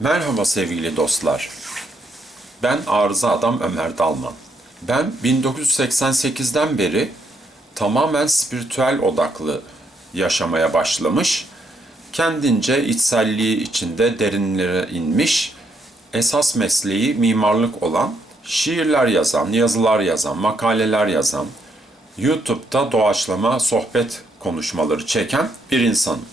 Merhaba sevgili dostlar. Ben Arıza Adam Ömer Dalman. Ben 1988'den beri tamamen spiritüel odaklı yaşamaya başlamış, kendince içselliği içinde derinlere inmiş, esas mesleği mimarlık olan, şiirler yazan, yazılar yazan, makaleler yazan, YouTube'da doğaçlama sohbet konuşmaları çeken bir insanım.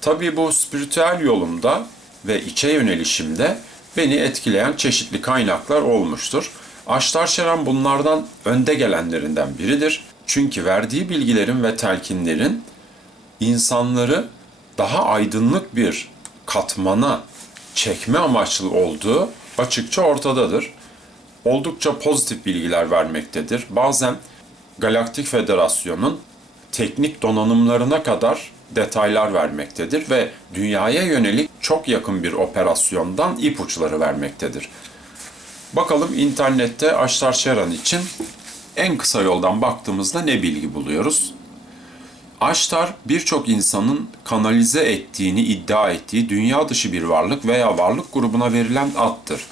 Tabii bu spiritüel yolumda ve içe yönelişimde beni etkileyen çeşitli kaynaklar olmuştur. Aştar Şeran bunlardan önde gelenlerinden biridir. Çünkü verdiği bilgilerin ve telkinlerin insanları daha aydınlık bir katmana çekme amaçlı olduğu açıkça ortadadır. Oldukça pozitif bilgiler vermektedir. Bazen Galaktik Federasyon'un teknik donanımlarına kadar detaylar vermektedir ve dünyaya yönelik çok yakın bir operasyondan ipuçları vermektedir. Bakalım internette Aştar Şeran için en kısa yoldan baktığımızda ne bilgi buluyoruz? Aştar birçok insanın kanalize ettiğini iddia ettiği dünya dışı bir varlık veya varlık grubuna verilen addır.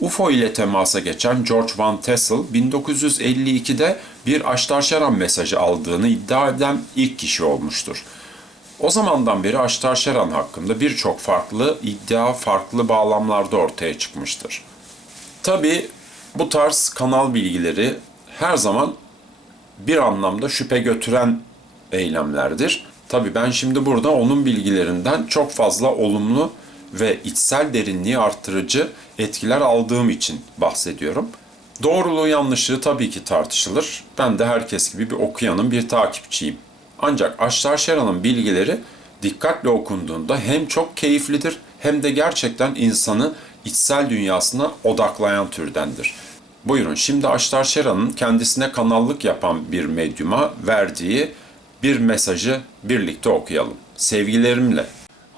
UFO ile temasa geçen George Van Tassel 1952'de bir Aştar Şeran mesajı aldığını iddia eden ilk kişi olmuştur. O zamandan beri Aştar Şeran hakkında birçok farklı iddia farklı bağlamlarda ortaya çıkmıştır. Tabi bu tarz kanal bilgileri her zaman bir anlamda şüphe götüren eylemlerdir. Tabi ben şimdi burada onun bilgilerinden çok fazla olumlu ve içsel derinliği arttırıcı etkiler aldığım için bahsediyorum. Doğruluğu yanlışlığı tabii ki tartışılır. Ben de herkes gibi bir okuyanın bir takipçiyim. Ancak Aştar Şeran'ın bilgileri dikkatle okunduğunda hem çok keyiflidir hem de gerçekten insanı içsel dünyasına odaklayan türdendir. Buyurun şimdi Aştar Şeran'ın kendisine kanallık yapan bir medyuma verdiği bir mesajı birlikte okuyalım. Sevgilerimle.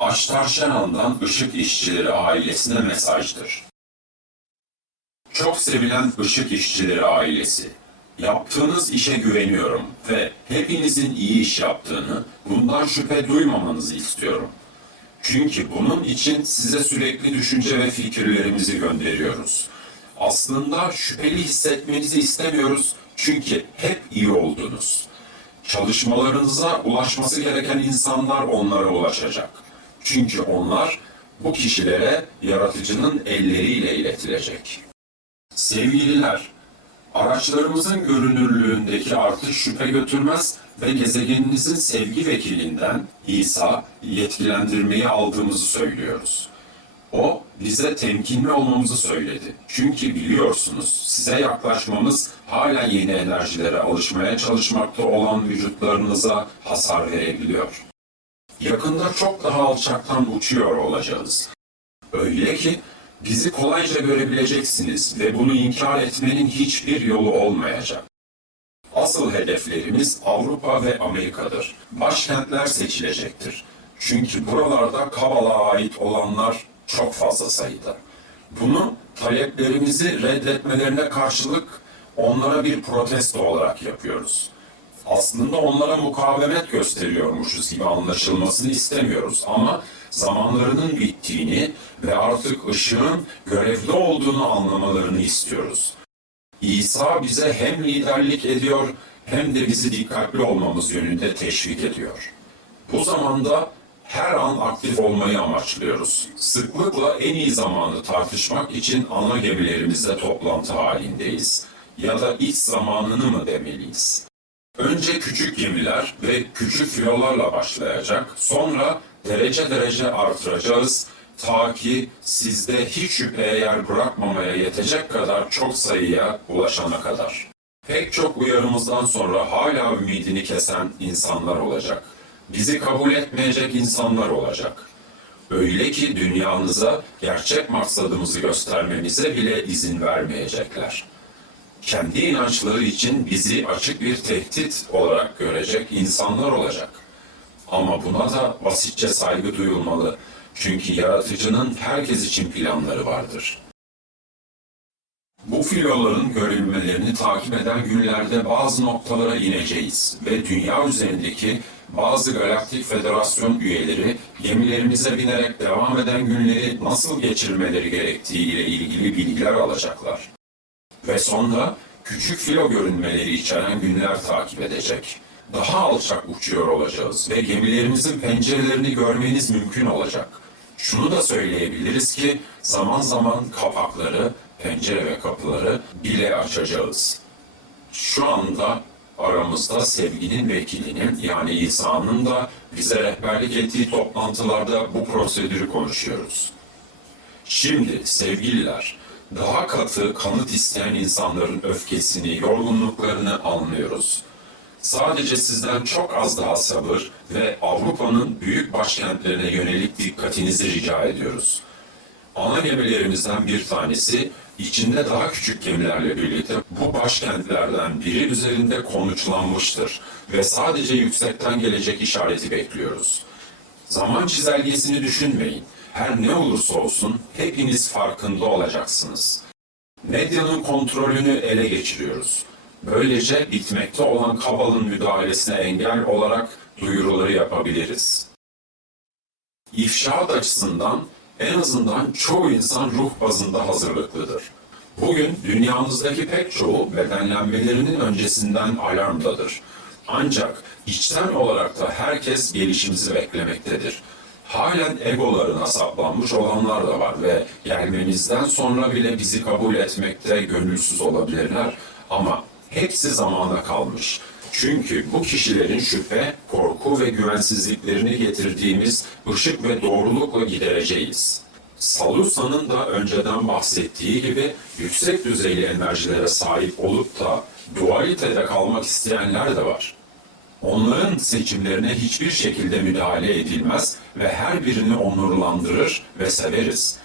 Aştar Şeran'dan Işık İşçileri ailesine mesajdır. Çok sevilen Işık İşçileri ailesi. Yaptığınız işe güveniyorum ve hepinizin iyi iş yaptığını, bundan şüphe duymamanızı istiyorum. Çünkü bunun için size sürekli düşünce ve fikirlerimizi gönderiyoruz. Aslında şüpheli hissetmenizi istemiyoruz çünkü hep iyi oldunuz. Çalışmalarınıza ulaşması gereken insanlar onlara ulaşacak. Çünkü onlar bu kişilere yaratıcının elleriyle iletilecek. Sevgililer, araçlarımızın görünürlüğündeki artış şüphe götürmez ve gezegeninizin sevgi vekilinden İsa yetkilendirmeyi aldığımızı söylüyoruz. O bize temkinli olmamızı söyledi. Çünkü biliyorsunuz size yaklaşmamız hala yeni enerjilere alışmaya çalışmakta olan vücutlarınıza hasar verebiliyor. Yakında çok daha alçaktan uçuyor olacağız. Öyle ki bizi kolayca görebileceksiniz ve bunu inkar etmenin hiçbir yolu olmayacak. Asıl hedeflerimiz Avrupa ve Amerika'dır. Başkentler seçilecektir. Çünkü buralarda Kabal'a ait olanlar çok fazla sayıda. Bunu taleplerimizi reddetmelerine karşılık onlara bir protesto olarak yapıyoruz. Aslında onlara mukavemet gösteriyormuşuz gibi anlaşılmasını istemiyoruz ama zamanlarının bittiğini ve artık ışığın görevli olduğunu anlamalarını istiyoruz. İsa bize hem liderlik ediyor hem de bizi dikkatli olmamız yönünde teşvik ediyor. Bu zamanda her an aktif olmayı amaçlıyoruz. Sıklıkla en iyi zamanı tartışmak için ana gemilerimizde toplantı halindeyiz. Ya da iç zamanını mı demeliyiz? Önce küçük gemiler ve küçük filolarla başlayacak, sonra derece derece artıracağız ta ki sizde hiç şüpheye yer bırakmamaya yetecek kadar çok sayıya ulaşana kadar. Pek çok uyarımızdan sonra hala ümidini kesen insanlar olacak. Bizi kabul etmeyecek insanlar olacak. Öyle ki dünyanıza gerçek maksadımızı göstermemize bile izin vermeyecekler. Kendi inançları için bizi açık bir tehdit olarak görecek insanlar olacak. Ama buna da basitçe saygı duyulmalı. Çünkü yaratıcının herkes için planları vardır. Bu filoların görülmelerini takip eden günlerde bazı noktalara ineceğiz ve dünya üzerindeki bazı Galaktik Federasyon üyeleri gemilerimize binerek devam eden günleri nasıl geçirmeleri gerektiği ile ilgili bilgiler alacaklar. Ve sonra küçük filo görünmeleri içeren günler takip edecek. Daha alçak uçuyor olacağız ve gemilerimizin pencerelerini görmeniz mümkün olacak. Şunu da söyleyebiliriz ki zaman zaman kapakları, pencere ve kapıları bile açacağız. Şu anda aramızda sevginin vekilinin yani İsa'nın da bize rehberlik ettiği toplantılarda bu prosedürü konuşuyoruz. Şimdi sevgililer, daha katı kanıt isteyen insanların öfkesini, yorgunluklarını anlıyoruz. Sadece sizden çok az daha sabır ve Avrupa'nın büyük başkentlerine yönelik dikkatinizi rica ediyoruz. Ana gemilerimizden bir tanesi içinde daha küçük gemilerle birlikte bu başkentlerden biri üzerinde konuşlanmıştır ve sadece yüksekten gelecek işareti bekliyoruz. Zaman çizelgesini düşünmeyin. Her ne olursa olsun hepiniz farkında olacaksınız. Medyanın kontrolünü ele geçiriyoruz. Böylece bitmekte olan Kabal'ın müdahalesine engel olarak duyuruları yapabiliriz. İfşaat açısından en azından çoğu insan ruh bazında hazırlıklıdır. Bugün dünyamızdaki pek çoğu bedenlenmelerinin öncesinden alarmdadır. Ancak içten olarak da herkes gelişimizi beklemektedir. Halen egolarına saplanmış olanlar da var ve gelmemizden sonra bile bizi kabul etmekte gönülsüz olabilirler ama hepsi zamana kalmış. Çünkü bu kişilerin şüphe, korku ve güvensizliklerini getirdiğimiz ışık ve doğrulukla gidereceğiz. Salusa'nın da önceden bahsettiği gibi yüksek düzeyli enerjilere sahip olup da dualitede kalmak isteyenler de var. Onların seçimlerine hiçbir şekilde müdahale edilmez ve her birini onurlandırır ve severiz.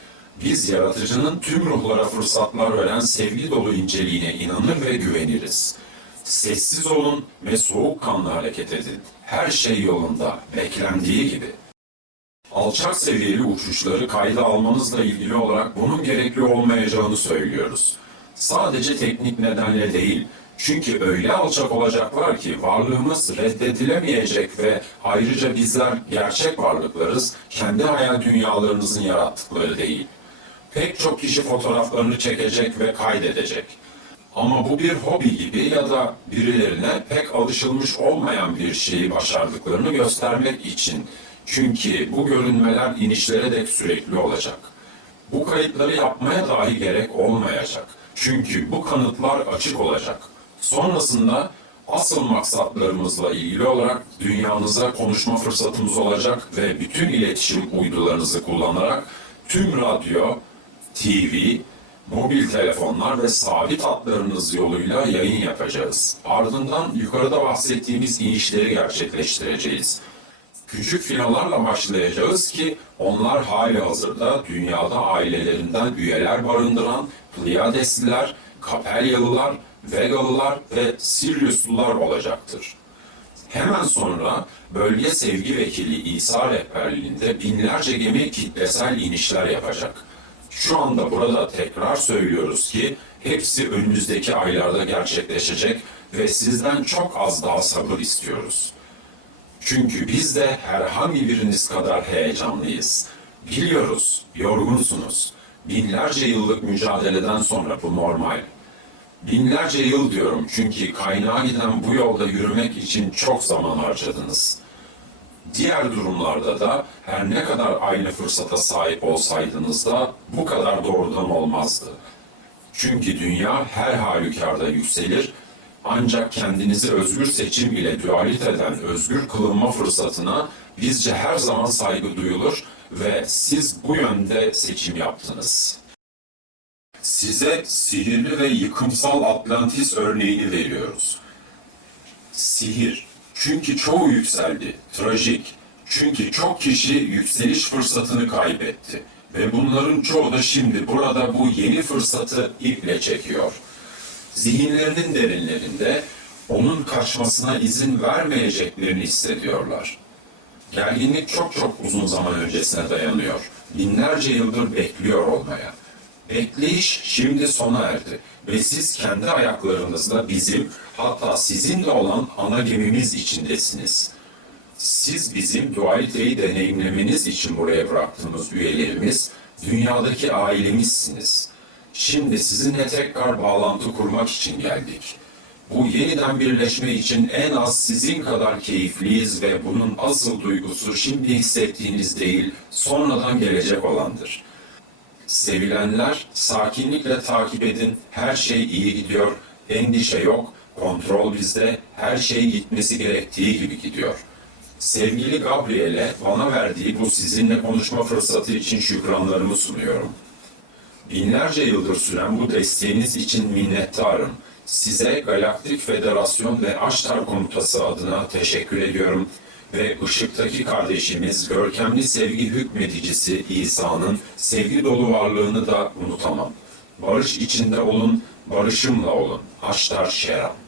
Biz yaratıcının tüm ruhlara fırsatlar veren sevgi dolu inceliğine inanır ve güveniriz. Sessiz olun ve soğukkanlı hareket edin. Her şey yolunda, beklendiği gibi. Alçak seviyeli uçuşları kayda almanızla ilgili olarak bunun gerekli olmayacağını söylüyoruz. Sadece teknik nedenle değil, çünkü öyle alçak olacaklar ki varlığımız reddedilemeyecek ve ayrıca bizler gerçek varlıklarız, kendi hayal dünyalarınızın yarattıkları değil. Pek çok kişi fotoğraflarını çekecek ve kaydedecek. Ama bu bir hobi gibi ya da birilerine pek alışılmış olmayan bir şeyi başardıklarını göstermek için. Çünkü bu görünmeler inişlere dek sürekli olacak. Bu kayıtları yapmaya dahi gerek olmayacak. Çünkü bu kanıtlar açık olacak. Sonrasında asıl maksatlarımızla ilgili olarak dünyanıza konuşma fırsatımız olacak ve bütün iletişim uydularınızı kullanarak tüm radyo, TV, mobil telefonlar ve sabit hatlarınız yoluyla yayın yapacağız. Ardından yukarıda bahsettiğimiz inişleri gerçekleştireceğiz. Küçük filolarla başlayacağız ki onlar hali hazırda dünyada ailelerinden üyeler barındıran Pleiadesliler, Kapelyalılar, Vegalılar ve Siriuslular olacaktır. Hemen sonra bölge sevgi vekili İsa rehberliğinde binlerce gemi kitlesel inişler yapacak. Şu anda burada tekrar söylüyoruz ki hepsi önümüzdeki aylarda gerçekleşecek ve sizden çok az daha sabır istiyoruz. Çünkü biz de herhangi biriniz kadar heyecanlıyız. Biliyoruz, yorgunsunuz. Binlerce yıllık mücadeleden sonra bu normal. Binlerce yıl diyorum çünkü kaynağa giden bu yolda yürümek için çok zaman harcadınız. Diğer durumlarda da her ne kadar aynı fırsata sahip olsaydınız da bu kadar doğrudan olmazdı. Çünkü dünya her halükarda yükselir ancak kendinizi özgür seçim ile dualiteden özgür kılınma fırsatına bizce her zaman saygı duyulur ve siz bu yönde seçim yaptınız. Size sihirli ve yıkımsal Atlantis örneğini veriyoruz. Sihir. Çünkü çoğu yükseldi. Trajik. Çünkü çok kişi yükseliş fırsatını kaybetti. Ve bunların çoğu da şimdi burada bu yeni fırsatı iple çekiyor. Zihinlerinin derinlerinde onun kaçmasına izin vermeyeceklerini hissediyorlar. Gerginlik çok çok uzun zaman öncesine dayanıyor. Binlerce yıldır bekliyor olmaya. Bekleyiş şimdi sona erdi ve siz kendi ayaklarınızla bizim hatta sizin de olan ana gemimiz içindesiniz. Siz bizim dualiteyi deneyimlemeniz için buraya bıraktığımız üyelerimiz, dünyadaki ailemizsiniz. Şimdi sizinle tekrar bağlantı kurmak için geldik. Bu yeniden birleşme için en az sizin kadar keyifliyiz ve bunun asıl duygusu şimdi hissettiğiniz değil, sonradan gelecek olandır. Sevilenler, sakinlikle takip edin, her şey iyi gidiyor, endişe yok, kontrol bizde, her şey gitmesi gerektiği gibi gidiyor. Sevgili Gabriel'e bana verdiği bu sizinle konuşma fırsatı için şükranlarımı sunuyorum. Binlerce yıldır süren bu desteğiniz için minnettarım. Size Galaktik Federasyon ve Aştar Komutası adına teşekkür ediyorum ve ışıktaki kardeşimiz görkemli sevgi hükmeticisi İsa'nın sevgi dolu varlığını da unutamam. Barış içinde olun, barışımla olun. Aştar Şeram.